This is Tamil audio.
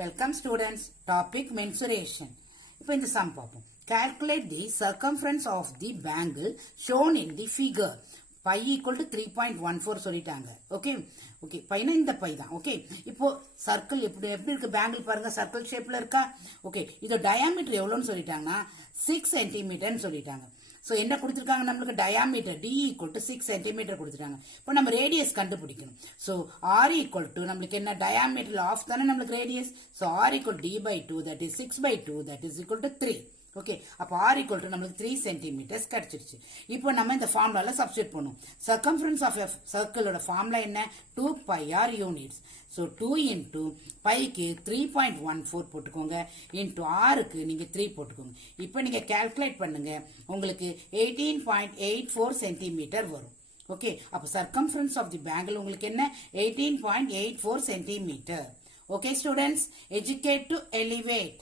Welcome students. Topic mensuration. இப்போ இந்த sum பார்ப்போம். Calculate the circumference of the bangle shown in the figure. Pi equal to 3.14 சொல்லிட்டாங்க. ஓகே பைனா இந்த பை தான். ஓகே இப்போ சர்க்கிள் எப்படி இருக்கு பேங்கிள் பாருங்க, சர்க்கிள் ஷேப்ல இருக்கா. ஓகே இதோ டயாமீட்டர் எவ்வளோன்னு சொல்லிட்டாங்கன்னா 6 சென்டிமீட்டர்னு சொல்லிட்டாங்க. ஸோ என்ன கொடுத்துருக்காங்க நம்மளுக்கு diameter D equal to 6 centimetre கொடுத்துட்டாங்க. இப்போ நம்ம ரேடியஸ் கண்டுபிடிக்கணும். ஸோ R ஈக்குவல் டு நம்மளுக்கு என்ன டயாமீட்டர் ஆஃப் தானே நம்மளுக்கு radius. So R equal D/2 that is 6/2 that is equal to 3. Okay அப்போ R ஈக்குவல் டு நம்மளுக்கு 3 சென்டிமீட்டர்ஸ் கிடைச்சிருச்சு. இப்போ நம்ம இந்த ஃபார்முலால சப்ஸ்டிட் பண்ணுவோம். சர்க்கம்ஃபரன்ஸ் ஆஃப் சர்க்கிளோட ஃபார்முலா என்ன 2πr units. So 2 into bike 3.14 போட்டுக்கோங்க, இன்டூ ஆருக்கு நீங்க 3 போட்டுக்கோங்க. இப்போ நீங்க கால்குலேட் பண்ணுங்க, உங்களுக்கு 18.84 சென்டிமீட்டர் வரும். ஓகே அப்போ சர்க்கம்ஃபரன்ஸ் ஆஃப் தி பேங்கிள் உங்களுக்கு என்ன 18.84 centimetre. Okay students, educate to elevate.